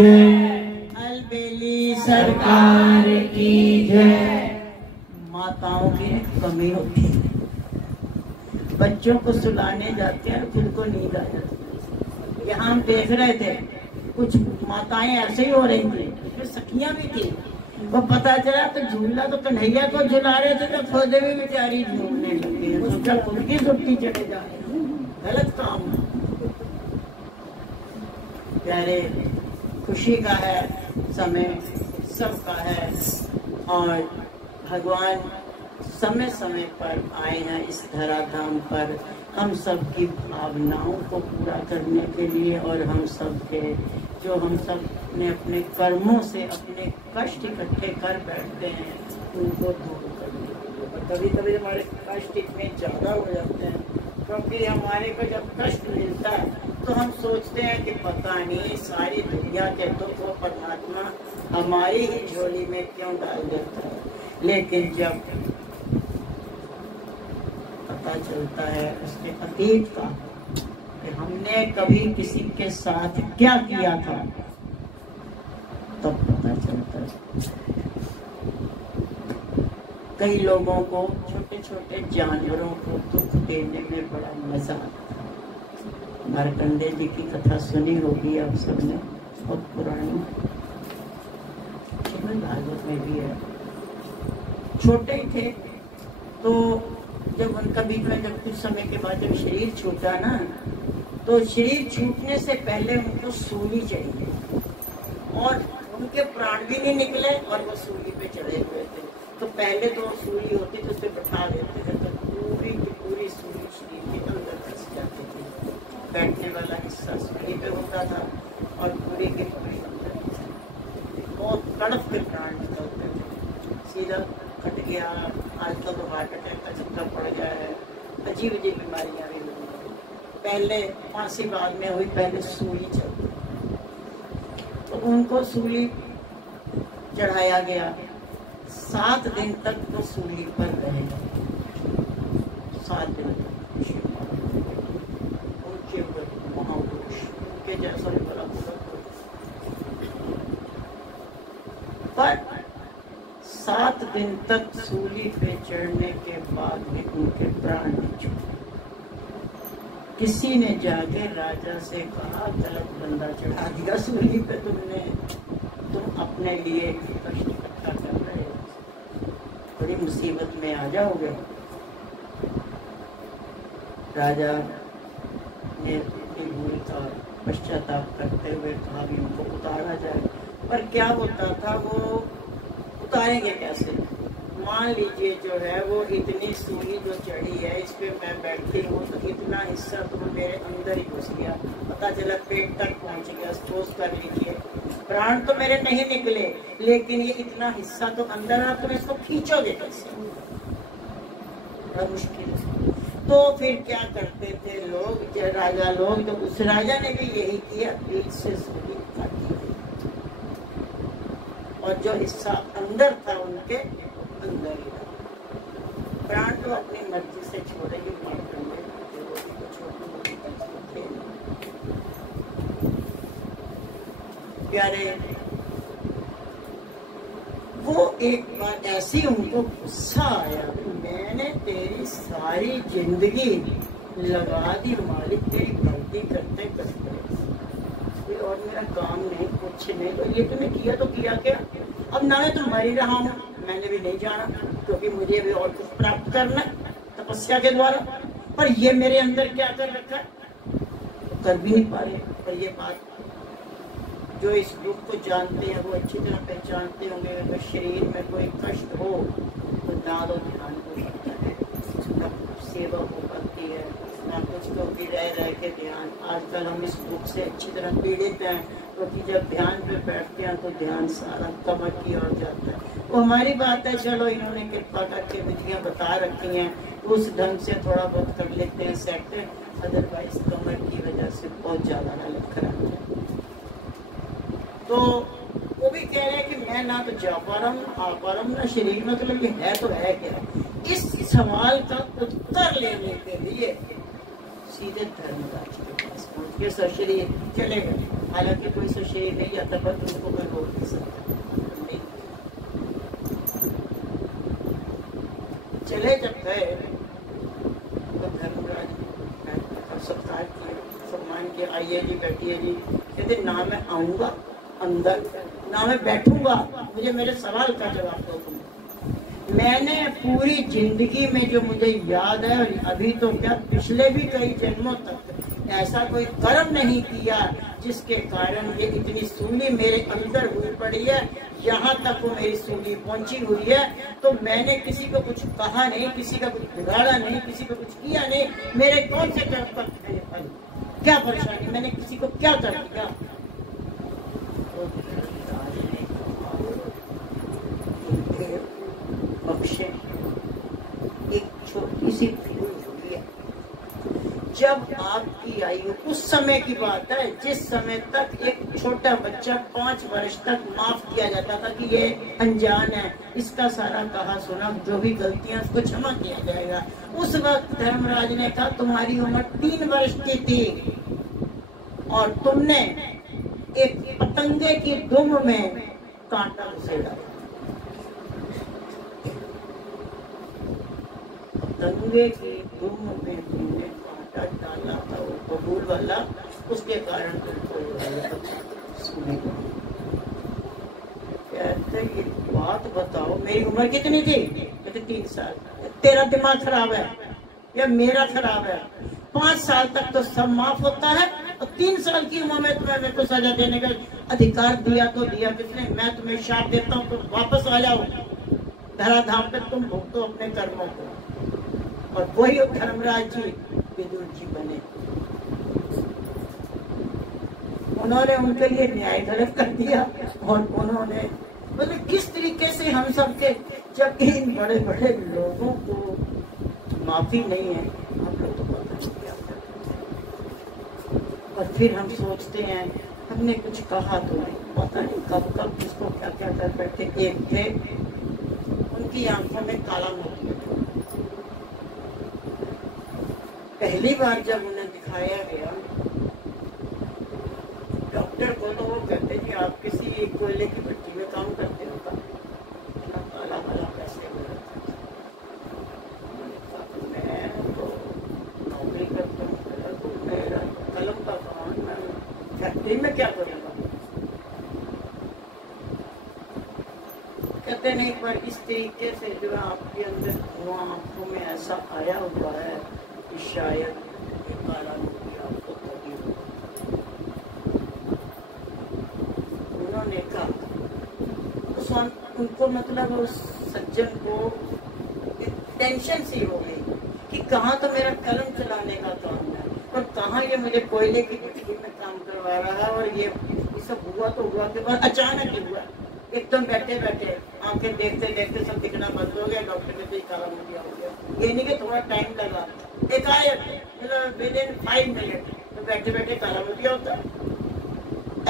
जय, अलबेली सरकार की जय। माताओं की कमी होती है, बच्चों को सुलाने जाते हैं, खुद को नींद आ जाती है। यहाँ हम देख रहे थे कुछ माताएं ऐसे ही हो रही थी, फिर सखियां भी थी। वो पता चला तो झूला तो कन्हैया को झुला रहे थे, तो खुद भी बेचारी झूलने लगी है। सोचा खुद की सुट्टी चढ़े जा रहे हैं, गलत काम। प्यारे, खुशी का है समय, सबका है, और भगवान समय समय पर आए हैं इस धराधाम पर हम सब की भावनाओं को पूरा करने के लिए, और हम सब के जो हम सब ने अपने कर्मों से अपने कष्ट इकट्ठे कर बैठते हैं उनको दूर करने के लिए। और कभी कभी हमारे कष्ट इतने ज्यादा हो जाते हैं, क्योंकि हमारे को जब कष्ट मिलता है तो हम सोचते हैं कि पता नहीं सारी दुनिया के दुख को परमात्मा हमारी ही झोली में क्यों डाल देता है। लेकिन जब पता चलता है उसके अतीत का कि हमने कभी किसी के साथ क्या किया था, तब पता चलता है। कई लोगों को, छोटे छोटे जानवरों को दुख देने में बड़ा मजा आता है। मार्कंडे जी की कथा सुनी होगी आप सबने, बहुत पुरानी, भागवत में भी है। छोटे थे तो जब उनका बीच में जब कुछ समय के बाद जब शरीर छूटा ना, तो शरीर छूटने से पहले उनको सूली चाहिए, और उनके प्राण भी नहीं निकले और वो सूली पे चढ़े हुए थे। तो पहले तो सूली होती तो उस पर बैठा देते थे, तो पूरी की पूरी सूली शरीर के अंदर फंस जाती थी। बैठने वाला हिस्सा सूली पे होता था और पूरी की पूरी अंदर बहुत तड़प के प्राण निकलते थे। सीधा कट गया, आजकल तो हार्ट अटैक का चक्कर पड़ गया है, अजीब अजीब बीमारियां भी हुई। पहले फांसी बाद में हुई, पहले सूली चलती, तो उनको सूली चढ़ाया गया। 7 दिन तक वो सूली पर रहे, 7 दिन तक। ऊंचे महापुरुष, उनके जैसा बड़ा पर 7 दिन तक सूली पे चढ़ने के बाद भी उनके प्राण नहीं छूटे। किसी ने जाके राजा से कहा, गलत बंदा चढ़ा दिया सूली पे तुमने, तुम अपने लिए कष्ट इकट्ठा कर रहे हो, बड़ी मुसीबत में आ जाओगे। राजा ने अपनी भूल का पश्चाताप करते हुए कहा भी उनको उतारा जाए। पर क्या होता था, वो उतारेंगे कैसे? मान लीजिए जो है वो इतनी सूली जो चढ़ी है, इस पे मैं बैठी हूँ, तो इतना हिस्सा तो मेरे अंदर ही घुस गया, पता चला पेट तक पहुँच गया। सोच कर लीजिए, प्राण तो मेरे नहीं निकले, लेकिन ये इतना हिस्सा तो अंदर है, तुम इसको खींचोगे कैसे? बड़ा मुश्किल है। तो फिर क्या करते थे लोग, राजा लोग, तो उस राजा ने भी यही किया, बीच से सूली काटी और जो हिस्सा अंदर था उनके अंदर ही रहा। प्राण तो अपनी मर्जी से छोड़ेगी, प्यारे। वो एक बार ऐसी उनको गुस्सा आया, मैंने तेरी सारी जिंदगी लगा दी मालिक तेरी गलती करते करते, और मेरा काम नहीं, कुछ नहीं, तो ये तूने किया तो किया क्या? अब ना मैं तो मर ही रहा हूँ, मैंने भी नहीं जाना, क्योंकि मुझे भी और कुछ प्राप्त करना तपस्या के द्वारा। पर ये मेरे अंदर क्या कर रखा है, कर भी नहीं पा रहे। पर ये बात जो इस दुख को जानते हैं वो अच्छी तरह पहचानते होंगे। अगर शरीर में कोई कष्ट हो तो ना तो ध्यान हो सकता है, ना सेवा हो पाती है, ना कुछ, क्योंकि रह के ध्यान। आजकल हम इस दुख से अच्छी तरह पीड़ित हैं, क्योंकि जब ध्यान पे बैठते हैं तो ध्यान सारा कमर की ओर जाता है। वो हमारी बात है, चलो इन्होंने कृपा करके विधियाँ बता रखी हैं, उस ढंग से थोड़ा बहुत कर लेते हैं सेट, अदरवाइज कमर की वजह से बहुत ज्यादा हालत खराब है। तो वो भी कह रहे हैं कि मैं ना तो जा पा रहा हूँ, आ पा रहा हूँ, ना शरीर, मतलब ये है तो है क्या? इस सवाल का उत्तर लेने के लिए सीधे धर्मराज के पास पहुंच के शरीर चले गए। हालांकि कोई से शेर नहीं आता, पर तुमको मैं रोक नहीं सकता। नहीं। चले जब गए तो धर्मराज सत्कार किया, सम्मान किया, आइए जी बैठिए जी। कहते ना मैं आऊंगा अंदर, ना मैं बैठूंगा, मुझे मेरे सवाल का जवाब दो तुम। मैंने पूरी जिंदगी में जो मुझे याद है, और अभी तो क्या पिछले भी कई जन्मों तक ऐसा कोई कर्म नहीं किया जिसके कारण ये इतनी सूली मेरे अंदर हुई पड़ी है, यहाँ तक वो मेरी सूली पहुंची हुई है। तो मैंने किसी को कुछ कहा नहीं, किसी का कुछ बिगाड़ा नहीं, किसी को कुछ किया नहीं। मेरे कौन से कर्म पर क्या परेशानी, मैंने किसी को क्या कर दिया? बख्शे एक छोटी सी भूल हुई है। जब आपकी आयु, उस समय की बात है जिस समय तक एक छोटा बच्चा 5 वर्ष तक माफ किया जाता था कि ये अनजान है, इसका सारा कहा सुना, जो भी गलतियां उसको क्षमा किया जाएगा। उस वक्त धर्मराज ने कहा तुम्हारी उम्र 3 वर्ष की थी और तुमने एक पतंगे की दुम में कांटा घुसेड़ा। पतंगे की दुम में तुमने कांटा डाला था, वो बबूल वाला, उसके कारण तुमको कहते ये बात बताओ, मेरी उम्र कितनी थी? कहते 3 साल। तेरा दिमाग खराब है या मेरा खराब है? 5 साल तक तो सब माफ होता है और 3 साल की उम्र में तुम्हें मेरे को सजा देने का अधिकार दिया तो दिया किसने? मैं तुम्हें शाप देता हूँ, तो वापस आ जाओ धराधाम पे, तुम भुगतो अपने कर्मों को। और वही धर्मराज जी विदुर जी बने। उन्होंने उनके लिए न्याय गलत कर दिया और उन्होंने मतलब किस तरीके से हम सब के, जब इन बड़े बड़े लोगों को माफी नहीं है, हम लोग तो पता नहीं क्या करते। और फिर हम सोचते हैं हमने कुछ कहा तो नहीं, पता नहीं कब कब किसको क्या क्या कर बैठे। एक थे, उनकी आंखों में काला मोतिया था। पहली बार जब उन्हें दिखाया गया डॉक्टर को, तो वो कहते कि आप किसी कोयले की भट्टी में काम करते हो का? काला काला कैसे हो रहा था? मैं तो नौकरी करता हूँ, तो मेरा कलम का काम, मैं फैक्ट्री में क्या करूँगा? कहते नहीं, पर इस तरीके से जो आपके अंदर धुआं आंखों में ऐसा आया हुआ है कि शायद ये काला मोतिया आपको तभी हो। उन्होंने कहा उनको मतलब उस सज्जन को टेंशन सी हो गई कि कहाँ तो मेरा कलम चलाने का काम है और कहाँ ये मुझे कोयले की भट्टी में काम करवा रहा है। और ये सब हुआ तो हुआ के बाद अचानक ही हुआ, एकदम बैठे बैठे आंखें देखते देखते सब दिखना बंद हो गया। डॉक्टर ने भी काला मोतिया हो गया। ये नहीं कि थोड़ा टाइम लगा, एकाएक मतलब विद इन 5 मिनट तो बैठे बैठे काला मोतिया होता है।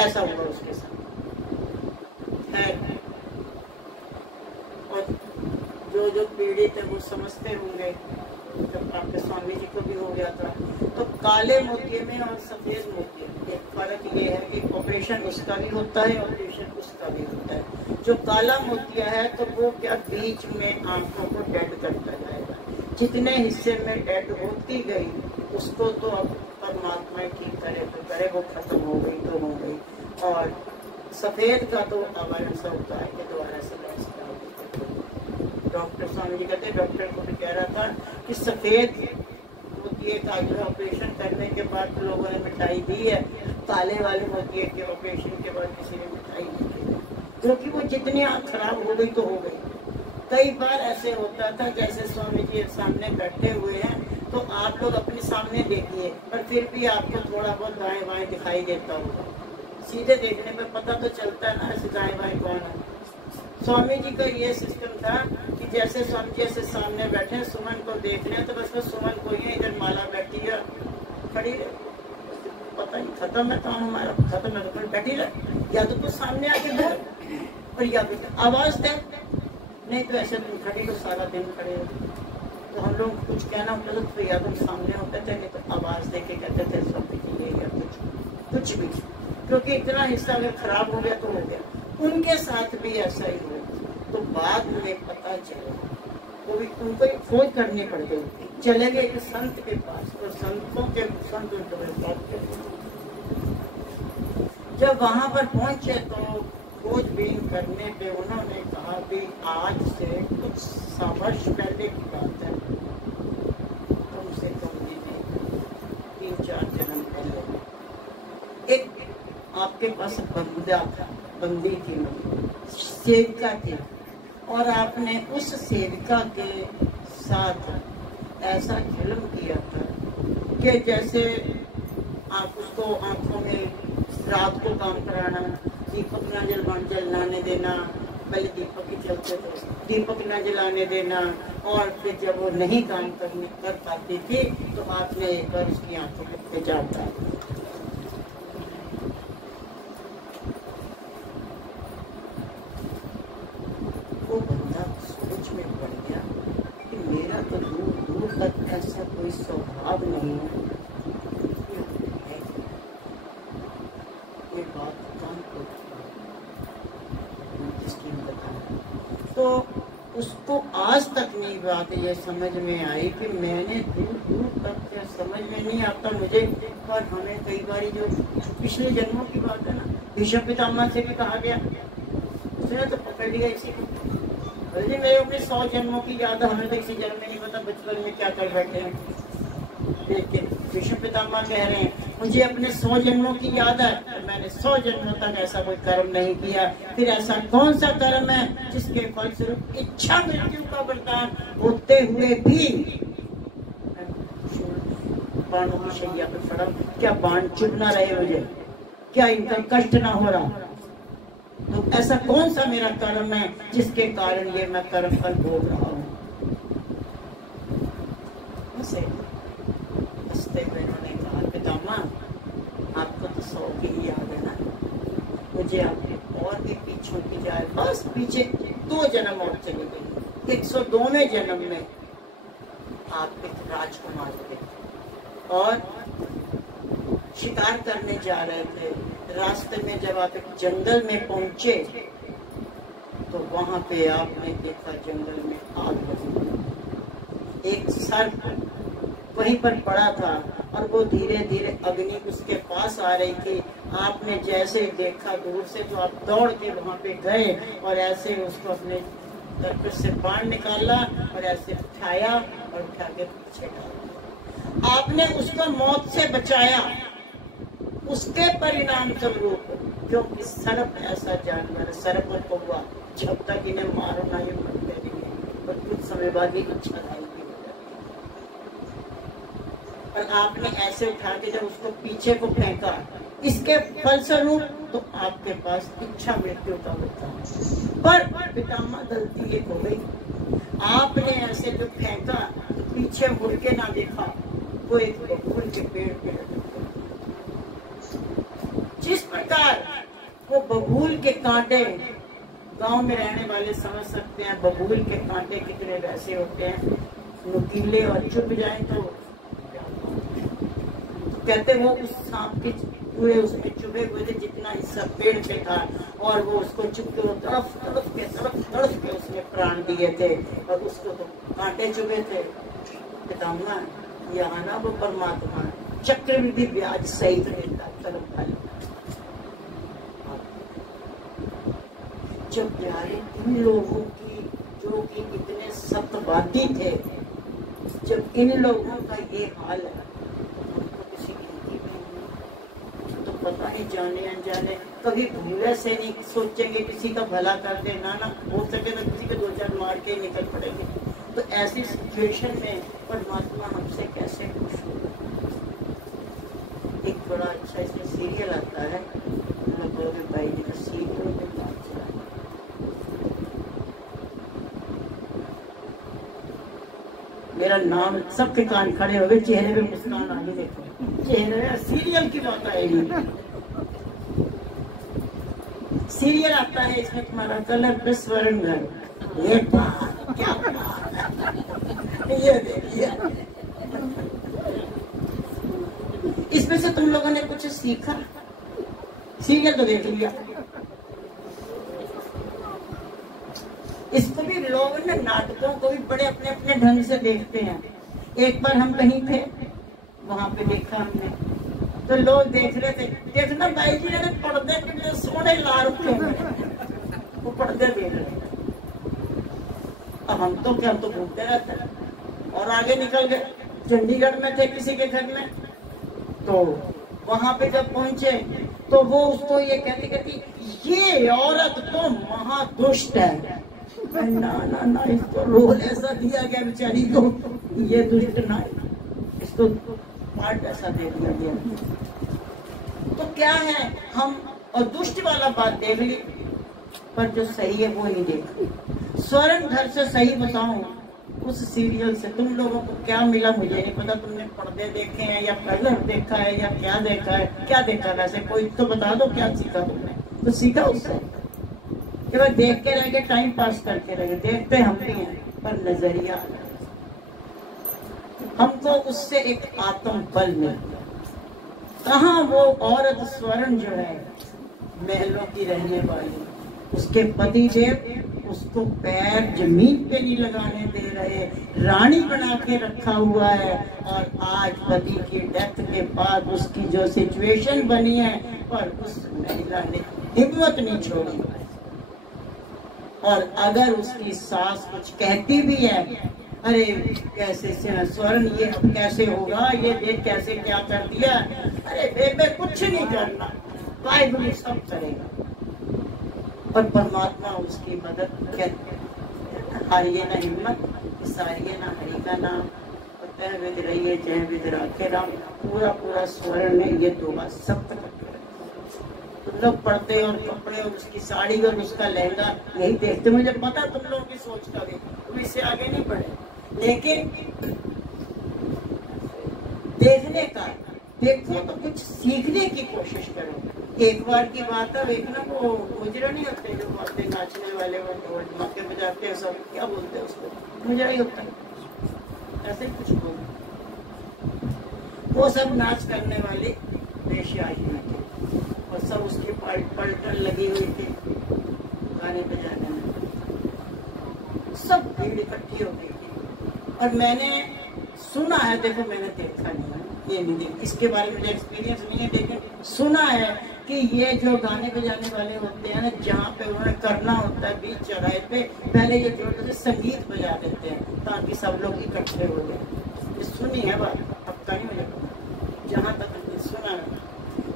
ऐसा हुआ उसके साथ है। और जो पीड़ित है वो समझते होंगे, जब आपके स्वामी जी को भी हो गया था। तो काले मोतिये में और सफेद मोतिये में एक फर्क ये है कि ऑपरेशन उसका भी होता है, ऑपरेशन उसका भी होता है। जो काला मोतिया है तो वो क्या बीच में आंखों को डेड करता जाएगा, जितने हिस्से में डेड होती गई उसको तो अब परमात्मा ठीक करे तो करे, वो खत्म हो गई तो हो गई। और सफेद का तो आवरण सा होता है कि दोबारा से डॉक्टर स्वामी जी कहते, डॉक्टर को भी कह रहा था कि सफेद मोतिये का जो ऑपरेशन करने के बाद लोगों ने मिठाई दी है, काले वाले मोतिये के ऑपरेशन के बाद किसी ने मिठाई नहीं दी, क्योंकि वो जितनी आँख खराब हो गई तो हो गई। कई बार ऐसे होता था, जैसे स्वामी जी सामने बैठे हुए हैं तो आप लोग अपने सामने देखिए, पर फिर भी आपको थोड़ा बहुत दाएं बाएं दिखाई देता होगा। सीधे देखने पे पता तो चलता है ना ऐसे दाएं बाएं कौन है। स्वामी जी का ये सिस्टम था कि जैसे स्वामी जी ऐसे सामने बैठे हैं, सुमन को देख रहे हैं, तो बस सुमन को ही इधर माला बैठी है खड़ी रहे, पता नहीं खत्म है काम हमारा, खत्म है तो बैठी रहे, या तो कुछ सामने आके बोल और या फिर आवाज दे, नहीं तो ऐसे तुम खड़ी तो सारा दिन खड़े हो। तो हम लोग कुछ कहना होता था तो या तुम सामने होते थे, नहीं तो आवाज दे के कहते थे स्वामी जी या कुछ भी। क्योंकि इतना हिस्सा अगर खराब हो गया तो हो गया। उनके साथ भी ऐसा ही हुआ। तो बाद में पता चला, वो भी उनको खोज करनी पड़ गई। चले गए एक संत के पास, और संत जब वहां पर पहुंचे तो खोजबीन करने पे उन्होंने कहा कि आज से कुछ 100 वर्ष पहले की बात है, कम से कम भी नहीं 3-4 जन्म पहले एक आपके पास बंदी थी, सेविका थी, और आपने उस सेविका के साथ ऐसा जुल्म किया था कि जैसे आप उसको आंखों में रात को काम कराना, दीपक न जलाने देना, पहले दीपक ही चलते थे, दीपक न जलाने देना, और फिर जब वो नहीं काम कर पाती थी तो आपने एक बार उसकी आंखों में तेजाब डाला। वो बंदा सोच में पड़ गया कि मेरा तो दूर दूर तक ऐसा कोई स्वभाव नहीं है, तो उसको आज तक नहीं बात ये समझ में आई कि मैंने दूर दूर तक समझ में नहीं आता मुझे। पर हमें कई बार जो पिछले जन्मों की बात है ना, भीष्म पितामह से भी कहा गया, उसने तो पकड़ लिया इसी को। बोले मेरे अपने 100 जन्मों की याद है, हमें तो इसी जन्म में नहीं पता बचपन में क्या कर बैठे हैं। लेकिन भीष्म पितामह कह रहे हैं मुझे अपने 100 जन्मों की याद है, तो मैंने 100 जन्मों तक ऐसा कोई कर्म नहीं किया। फिर ऐसा कौन सा कर्म है जिसके फलस्वरूप इच्छा मृत्यु का वरदान होते हुए भी बाणों की शैया पर पड़ा, क्या बाण चुभ ना रहे मुझे, क्या इनका कष्ट ना हो रहा? तो ऐसा कौन सा मेरा कर्म है जिसके कारण ये मैं कर्म फल भोग रहा हूँ? हंसते हुए उन्होंने कहा पितामह आपको तो 100 की ही याद है ना, मुझे आपने और भी पीछों की जाए, बस पीछे 2 जन्म और चले गए। 102वें जन्म में आप एक राजकुमार थे और शिकार करने जा रहे थे। रास्ते में जब आप एक जंगल में पहुंचे तो वहां पे आपने देखा जंगल में आग लगी, एक सर्प वहीं पर पड़ा था और वो धीरे धीरे अग्नि उसके पास आ रही थी। आपने जैसे देखा दूर से तो आप दौड़ के वहां पे गए और ऐसे उसको अपने तरफ से बाण निकाला और ऐसे उठाया और उठा के पीछे डाल दिया। आपने उसको मौत से बचाया। उसके परिणाम स्वरूप, क्योंकि सर्प ऐसा जानवर, सर्प और कौवा जब तक इन्हें मारो ना ये मरते नहीं, और कुछ समय बाद ही अच्छा नहीं। और आपने ऐसे उठा के जब उसको पीछे को फेंका, इसके फलस्वरूप तो आपके पास इच्छा मृत्यु का होता है। पर पितामह गलती एक हो गई, आपने ऐसे जो फेंका तो पीछे मुड़ के ना देखा, वो एक बबूल के पेड़ पे लटक गया। जिस प्रकार वो बबूल के कांटे, गांव में रहने वाले समझ सकते हैं बबूल के कांटे कितने वैसे होते हैं, नुकीले और चुभ जाए तो कहते वो उस सांप के पूरे उसमें चुभे हुए थे, जितना हिस्सा पेड़ पे था, और वो उसको चुभ के वो तड़फ के उसने प्राण दिए थे और उसको तो कांटे चुभे थे। पितामह यहाँ ना वो परमात्मा चक्रवृद्धि ब्याज सहित देता तरफ फल। जब प्यारे इन लोगों की जो कि इतने सत्यवादी थे, जब इन लोगों का ये हाल है तो किसी तो पता नहीं जाने अनजाने कभी भूले से नहीं सोचेंगे किसी का भला कर देना, ना हो सके तो किसी के 2-4 मार के निकल पड़ेंगे। तो ऐसी सिचुएशन में परमात्मा हमसे कैसे खुश होगा? एक बड़ा अच्छा इसमें सीरियल आता है, भाई जी का सीरियल में बात चला, मेरा नाम सबके कान खड़े हो गए, चेहरे पे मुस्कान आ गई। देखो चेहरे में सीरियल की बात आएगी। सीरियल आता है, इसमें तुम्हारा कलर स्वर्ण घर, ये क्या ये देखिए, इसमें से तुम लोगों ने कुछ सीखा? सीरियल तो देख लिया। इसको भी लोग ना नाटकों को भी बड़े अपने अपने ढंग से देखते हैं। एक बार हम कहीं थे, वहां पे देखा हमने, तो लोग देख रहे थे, देखना भाई जी ने पर्दे के सोने ला रखे वो पर्दे देख रहे। अब हम तो क्या, हम तो घूमते रहते और आगे निकल गए। चंडीगढ़ में थे किसी के घर में, तो वहां पे जब पहुंचे तो वो उसको ये कहती ये औरत तो महादुष्ट है। ना ना ना, इसको रोल ऐसा दिया गया बेचारी को, ये दुष्ट ना, इसको पार्ट ऐसा दे दिया गया। तो क्या है, हम और दुष्ट वाला बात देख ली, पर जो सही है वो नहीं देखा। स्वर्ण घर से सही बताऊं, उस सीरियल से तुम लोगों को क्या मिला मुझे नहीं पता। तुमने पर्दे देखे हैं या कलर देखा है या क्या देखा है, क्या देखा वैसे कोई तो बता दो, क्या सीखा तुमने? तो सीखा उससे केवल देख के रह गए, टाइम पास करके रह गए। देखते हम भी हैं, पर नजरिया हमको उससे एक आत्म बल मिलता। कहाँ वो औरत स्वर्ण जो है महलों की रहने वाली, उसके पति देव उसको पैर जमीन पे नहीं लगाने दे रहे, रानी बना के रखा हुआ है। और आज पति की डेथ के बाद उसकी जो सिचुएशन बनी है, पर उस महिला ने हिम्मत नहीं छोड़ी। और अगर उसकी सास कुछ कहती भी है, अरे कैसे स्वर्ण ये अब कैसे होगा, ये देख कैसे क्या कर दिया, अरे बेबे कुछ नहीं करना, बाइबल सब करेगा। और परमात्मा उसकी मदद कहते हैं, हारिए ना हिम्मत, सारिए ना हरि का नाम, और तह विद रहिए जय विद राखे राम। पूरा पूरा स्वर्ण में ये दो बात सब तक तुम लोग पढ़ते और कपड़े और उसकी साड़ी और उसका लहंगा यही देखते। मुझे पता तुम लोगों की सोच का भी, तुम इससे आगे नहीं बढ़े, लेकिन देखने का, देखो तो कुछ सीखने की कोशिश करो। एक बार की बात है, एक ना वो मुजरा नहीं होते जो बोलते नाचने वाले, वो ढोल बजाते हैं सब, क्या बोलते हैं उसको, मुजरा ही होता है, ऐसे ही कुछ बोलते। वो सब नाच करने वाले वेश्याएं थे और सब उसकी पलटन लगी हुई थी गाने बजाने में, सब भीड़ इकट्ठी हो गई थी। और मैंने सुना है, देखो मैंने देखा नहीं है, ये नहीं देखा, इसके बारे में एक्सपीरियंस नहीं है, लेकिन सुना है कि ये जो गाने बजाने वाले होते हैं ना, जहाँ पे उन्हें करना होता है बीच चौराहे पे, पहले ये जोर से संगीत बजा देते हैं ताकि सब लोग इकट्ठे हो जाए। ये सुनी है बात, पक्का नहीं मुझे, जहाँ तक सुना है।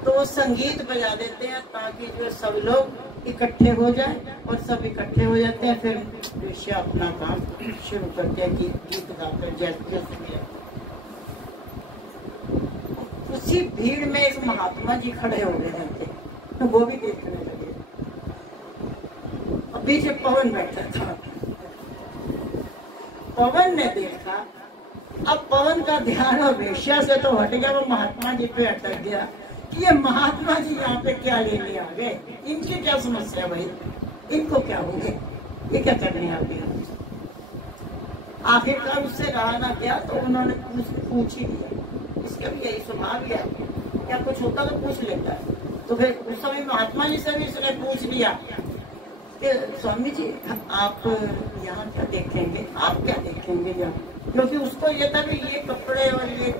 तो वो संगीत बजा देते हैं ताकि जो सब लोग इकट्ठे हो जाए, और सब इकट्ठे हो जाते हैं, फिर वेश्या अपना काम शुरू करते हैं, गीत गाकर जैसे। उसी भीड़ में एक महात्मा जी खड़े हो गए थे, तो वो भी देखने लगे। और पीछे पवन बैठा था, पवन ने देखा। अब पवन का ध्यान और वेश्या से तो हट गया, वो महात्मा जी पे अटक गया कि ये महात्मा जी यहाँ पे क्या लेने आ गए, इनकी क्या समस्या भाई, इनको क्या हो गए, ये क्या करने आ गए। आखिरकार उससे रहा ना गया, तो उन्होंने पूछ ही लिया। इसका भी यही स्वभाव है, क्या कुछ होता तो पूछ लेता है। तो फिर उस समय महात्मा जी से भी इसने पूछ लिया कि स्वामी जी आप यहाँ क्या देखेंगे, आप क्या देखेंगे यहाँ, क्योंकि उसको ये था कि ये कपड़े और ये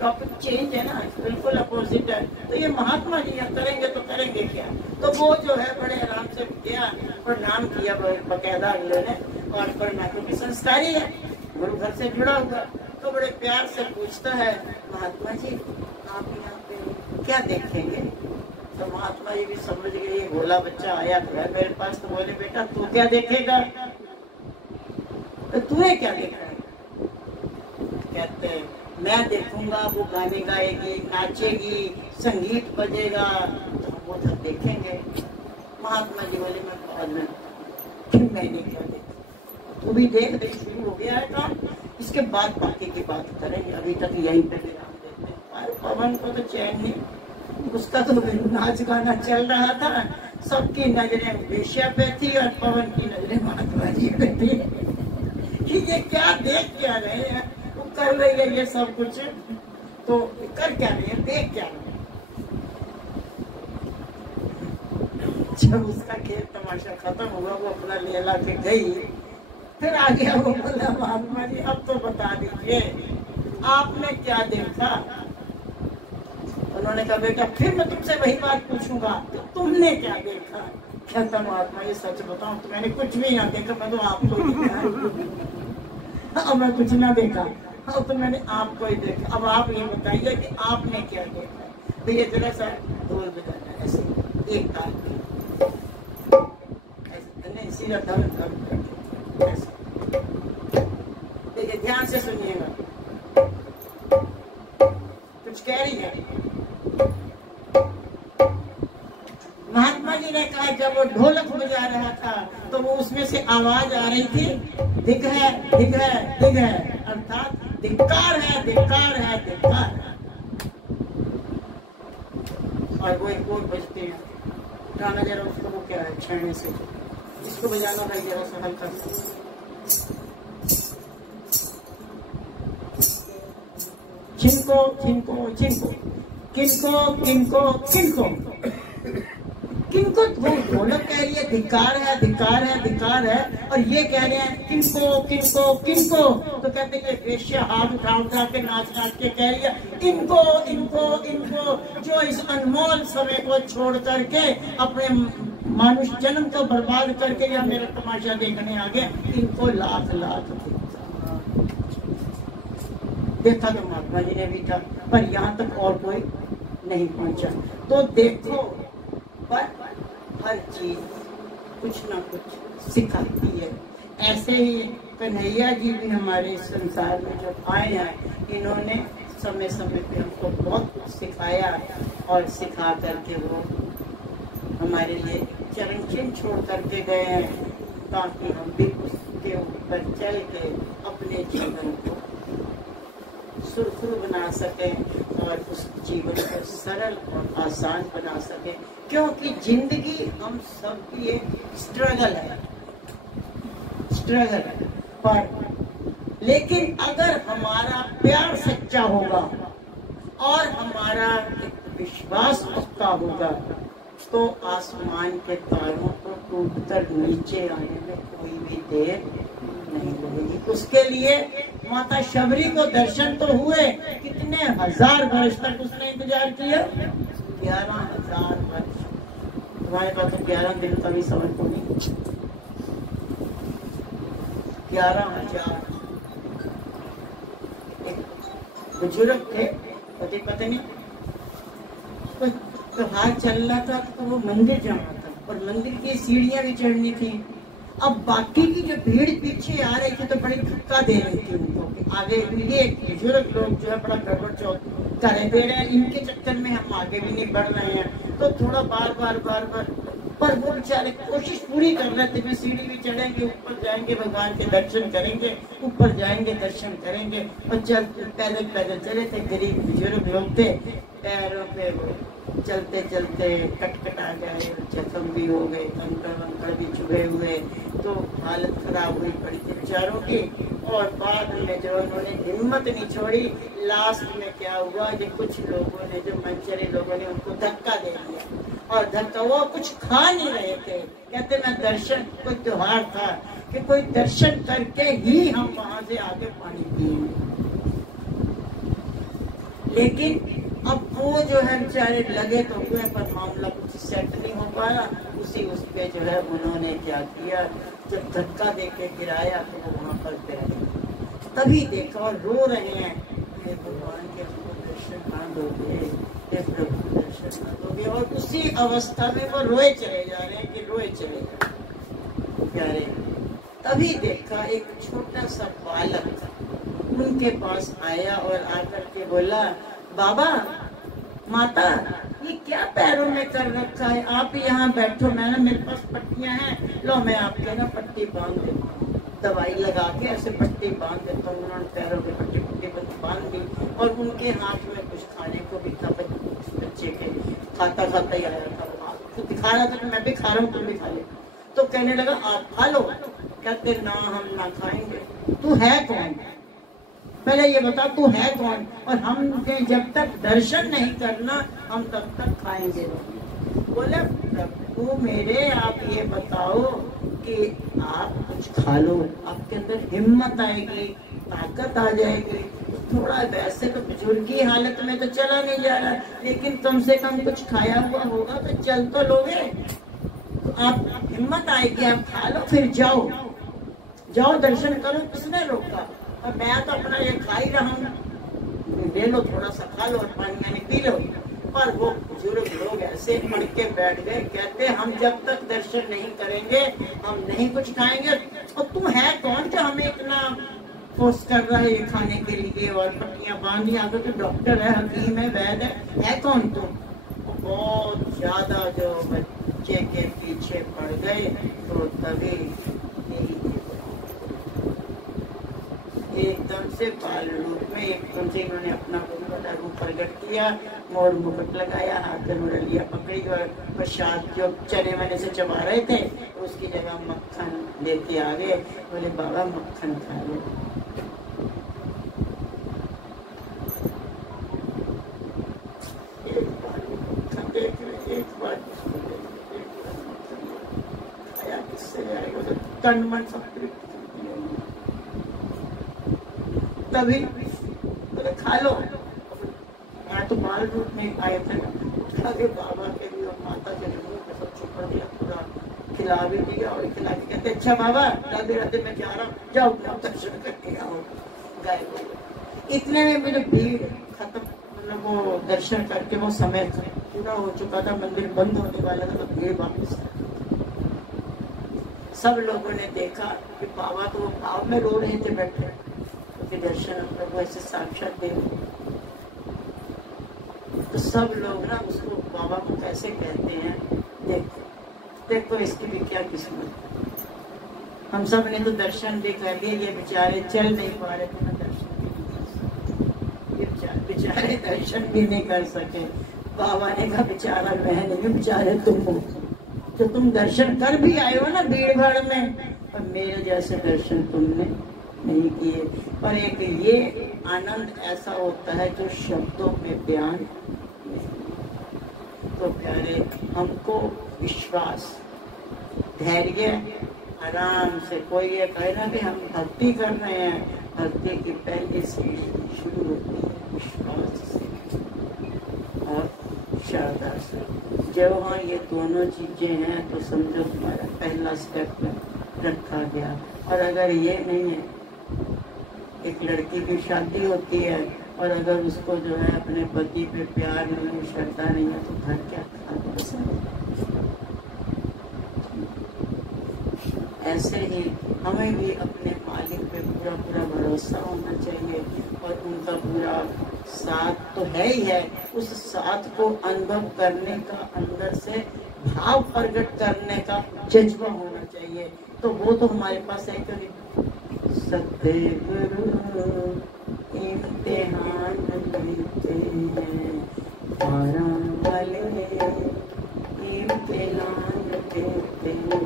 टॉपिक चेंज है ना, बिल्कुल अपोजिट है। तो ये महात्मा जी यहाँ करेंगे तो करेंगे क्या। तो वो जो है बड़े आराम से गया, प्रणाम किया बकायदा अगले ने, और प्रणाम, क्योंकि संस्कारी है, गुरु घर से जुड़ा हुआ, तो बड़े प्यार से पूछता है, महात्मा जी आप यहाँ पे क्या देखेंगे। तो महात्मा जी भी समझ गए ये भोला बच्चा आया तो है मेरे पास, तो बोले बेटा तू क्या देखेगा, तो तूने क्या देखा है। कहते मैं देखूंगा वो गाने गाएगी, नाचेगी, संगीत बजेगा, तो हम उधर देखेंगे। महात्मा जी बोले मैं बाद में, फिर मैंने क्या देखा, तू भी देख, शुरू हो गया है काम, इसके बाद बाकी की बात करेंगे, अभी तक यहीं पे विराम देते हैं। पवन को तो चैन नहीं, उसका तो नाच गाना चल रहा था, सबकी नजरें वेश्या पे थी और पवन की नजरें महात्मा जी पे थी कि ये क्या देख क्या रहे हैं, वो कर रही है ये सब कुछ, तो कर क्या रही है, देख क्या रहे हैं। जब उसका खेल तमाशा खत्म हुआ, वो अपना लेला के गई, फिर आ गया वो बोला महात्मा जी अब तो बता दीजिए आपने क्या देखा। उन्होंने कहा बेटा फिर मैं तुमसे वही बात पूछूंगा, तो तुमने क्या देखा। कहता महात्मा जी सच बताऊं तो मैंने कुछ भी ना देखा, मैं तो आपको ही देखा। अब मैं कुछ ना देखा, हाँ तो मैंने आपको ही देखा। अब आप ये बताइए कि आपने क्या देखा। तो ये जरा सा ढोल बजाना ऐसे एक ताल में, ऐसे सीधा धम धम ऐसे। देखिए ध्यान से सुनिएगा, कुछ कह रही है। महात्मा जी ने कहा जब वो ढोलक बजा रहा था तो वो उसमें से आवाज आ रही थी, दिख है दिख है दिख है, अर्थात धिक्कार है धिक्कार है धिक्कार है। और वो एक और बजते हैं गाना, जरा उसको वो क्या है छेड़ने से, इसको बजाना भाई जरा सा हल्का सा। चिंको चिंको चिंको किनको किनको किनको किनको, वो ढोलक कह रही है धिक्कार है धिक्कार है धिक्कार है, और ये कह रहे हैं किनको किनको किनको। तो कहते हैं वेश्या हाथ उठा उठा के नाच नाच के कह रही है इनको इनको इनको, जो इस अनमोल समय को छोड़ करके अपने मानुष जन्म को बर्बाद करके या मेरा तमाशा देखने आ गए, इनको लाख लाख देखा। तो महात्मा जी ने भी था, पर यहाँ तक और कोई नहीं पहुंचा। तो देखो पर हर चीज कुछ ना कुछ सिखाती है। ऐसे ही कन्हैया जी भी हमारे संसार में जब आए हैं, इन्होंने समय समय पे हमको बहुत कुछ सिखाया और सिखा करके वो हमारे लिए चरण चिन्ह छोड़ करके गए हैं, ताकि हम भी उसके ऊपर चल के अपने जीवन को सुरखुर बना सकें और उस जीवन को सरल और आसान बना सकें। क्योंकि जिंदगी हम सब की एक स्ट्रगल है, स्ट्रगल है। पर लेकिन अगर हमारा प्यार सच्चा होगा और हमारा एक विश्वास पक्का होगा, तो आसमान के तारों को टूटकर नीचे आने में कोई भी देर नहीं लगेगी। उसके लिए माता शबरी को दर्शन तो हुए, कितने हजार वर्ष तक उसने इंतजार किया, 11,000 वर्ष। तुम्हारे पास तो 11 दिन का भी समय को नहीं, 11,000। एक बुजुर्ग थे, पति पत्नी, तो हाथ चल रहा था तो वो मंदिर जाना था और मंदिर की सीढ़ियां भी चढ़नी थी। अब बाकी की जो भीड़ पीछे आ रही थी तो बड़ी धक्का दे रही थी उनको कि आगे ये बुजुर्ग लोग जो है बड़ा गड़बड़ चौक करे दे रहे हैं, इनके चक्कर में हम आगे भी नहीं बढ़ रहे हैं। तो थोड़ा बार बार पर वो बेचारे कोशिश पूरी कर रहे थे, सीढ़ी भी चढ़ेंगे, ऊपर जाएंगे, भगवान के दर्शन करेंगे, ऊपर जाएंगे दर्शन करेंगे। और पैदल पैदल चले थे, गरीब बुजुर्ग लोग थे, पैरों पे वो चलते चलते कटकटा गए, जख्म भी हो गए, कंकड़ भी चुभे हुए, तो हालत खराब हुई पड़ी थी बेचारों की। और बाद में जो उन्होंने हिम्मत नहीं छोड़ी, लास्ट में क्या हुआ कि कुछ लोगों ने, जो मंचरी लोगों ने उनको धक्का दे दिया। और धक्का, वो कुछ खा नहीं रहे थे, कहते मैं दर्शन, कोई त्योहार था कि कोई दर्शन करके ही हम वहां से आगे पानी पिएंगे। लेकिन अब वो जो है बेचारे लगे तो हुए, पर मामला कुछ सेट नहीं हो पाया। उस पे जो है उन्होंने क्या किया, जब धक्का देके गिराया तो वो वहां पर बैठे, तभी देखा और रो रहे हैं, हे भगवान के हमको दर्शन ना दोगे, हे प्रभु दर्शन ना दोगे। और उसी अवस्था में वो रोए चले जा रहे हैं कि रोए चले जा रहे हैं। तभी देखा एक छोटा सा बालक उनके पास आया और आकर के बोला, बाबा माता ये क्या पैरों में कर रखा है, आप यहाँ बैठो, मैं ना मेरे पास पट्टियां हैं, लो मैं आपके ना पट्टी बांध देता हूँ, दवाई लगा के ऐसे पट्टी बांध देता हूँ। उन्होंने पैरों में पट्टी बांध दी और उनके हाथ में कुछ खाने को भी था, बच्चे के खाता ही आया था, तो दिखा रहा था कि मैं भी खा रहा हूँ, तुम भी खा ले। तो कहने लगा आप खा लो, कहते ना हम ना खाएंगे, तू है कौन, पहले ये बता तू है कौन, और हम जब तक दर्शन नहीं करना हम तब तक खाएंगे नहीं। बोले प्रभु मेरे, आप ये बताओ कि आप कुछ खा लो, आपके अंदर हिम्मत आएगी, ताकत आ जाएगी। थोड़ा वैसे तो बुजुर्ग की हालत में तो चला नहीं जा रहा, लेकिन कम से कम कुछ खाया हुआ होगा तो चल तो लोगे, तो आप हिम्मत आएगी, आप खा लो, फिर जाओ जाओ दर्शन करो, किसने रोका। और मैं तो अपना ये खा ही रहा हूँ, ले लो थोड़ा सा खा लो और पानी पी लो। पर वो बुजुर्ग लोग ऐसे पढ़ के बैठ गए, कहते हम जब तक दर्शन नहीं करेंगे हम नहीं कुछ खाएंगे। और तुम है कौन जो हमें इतना फोर्स कर रहा है ये खाने के लिए, और पट्टियां बांधी, आगे तो डॉक्टर है, हकीम है, वैद है कौन तुम। बहुत ज्यादा जो बच्चे के पीछे पड़ गए, तो तभी एकदम से बाल रूप में एकदम से इन्होंने अपना बड़ा रूप प्रकट किया, मोर मुकुट लगाया, हाथ में मुरलिया पकड़ी और प्रसाद जो चने वने से चबा रहे थे उसकी जगह मक्खन लेके आ गए। बोले बाबा मक्खन खा लो। एक बार मक्खन देख रहे, एक बार खाया, किससे आएगा तो तन मन सब तभी बोले खा लो। मैं तो बाल रूप में आए थे, आगे बाबा के भी और माता के भी सब चुप कर दिया, पूरा खिला भी दिया और खिला के कहते अच्छा बाबा राधे राधे मैं जा रहा हूँ, जाओ दर्शन करके आओ। गायब हो गए। इतने में मेरे भीड़ खत्म, मतलब वो दर्शन करके वो समय पूरा हो चुका था, मंदिर बंद होने वाला था, तो भीड़ वापस सब लोगों ने देखा कि बाबा तो वो भाव में रो रहे थे बैठे, के दर्शन प्रभु ऐसे साक्षात दे। तो सब लोग ना उसको बाबा को कैसे कहते हैं, देखो देखो इसकी भी क्या किस्मत। हम सब ने तो दर्शन भी कर लिए, ये बेचारे चल नहीं पा रहे थे, दर्शन भी ये बेचारे दर्शन भी नहीं कर सके। बाबा ने कहा बेचारा मैं नहीं, बेचारे तुम हो, तो तुम दर्शन कर भी आए हो ना भीड़ भाड़ में, और मेरे जैसे दर्शन तुमने नहीं किए। पर एक ये आनंद ऐसा होता है जो शब्दों में बयान नहीं। तो प्यारे हमको विश्वास, धैर्य, आराम से कोई ये कहे ना कि हम भक्ति कर रहे हैं, भक्ति की पहली सीढ़ी शुरू होती है विश्वास से और श्रद्धा से। जब वहाँ ये दोनों चीजें हैं तो समझो तुम्हारा पहला स्टेप रखा गया। और अगर ये नहीं है, एक लड़की की शादी होती है और अगर उसको जो है अपने पति पे प्यार नहीं, श्रद्धा नहीं है, तो घर क्या ऐसे ही हमें भी अपने मालिक पे पूरा पूरा भरोसा होना चाहिए, और उनका पूरा साथ तो है ही है, उस साथ को अनुभव करने का, अंदर से भाव प्रकट करने का जज्बा होना चाहिए। तो वो तो हमारे पास है कि सतगुरु इम्तिहान लेते हैं, वाले इम्तिहान देते हैं,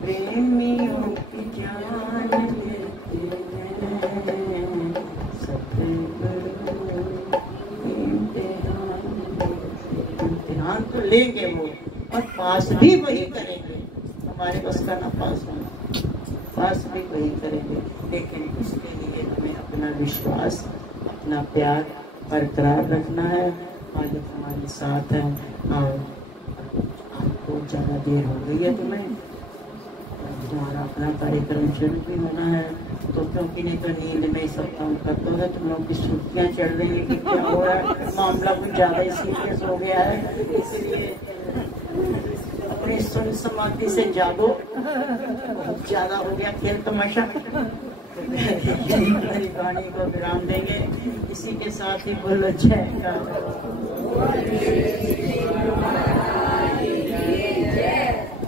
प्रेमियों की जान लेते हैं, सतगुरु इम्तिहान तो लेंगे वो, और पास भी वही करेंगे, हमारे बस का ना पास होना, पास भी वही करेंगे। लेकिन इसके लिए हमें अपना विश्वास, अपना प्यार बरकरार रखना है। मालिक हमारे साथ है। और आपको ज़्यादा देर हो गई है, तुम्हारा अपना कार्यक्रम शुरू भी होना है, तो क्योंकि नहीं तो नींद में सब काम करते हो, तुम लोग की छुट्टियाँ चल रही है कि क्या हो रहा है, मामला कुछ ज़्यादा ही सीरियस हो गया है, इसलिए अपनी सुन समाधि से जागो, ज्यादा हो गया खेल तमाशा। हमारी वाणी को विराम देंगे, इसी के साथ ही बोलो जय का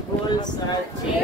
बोल सच्चे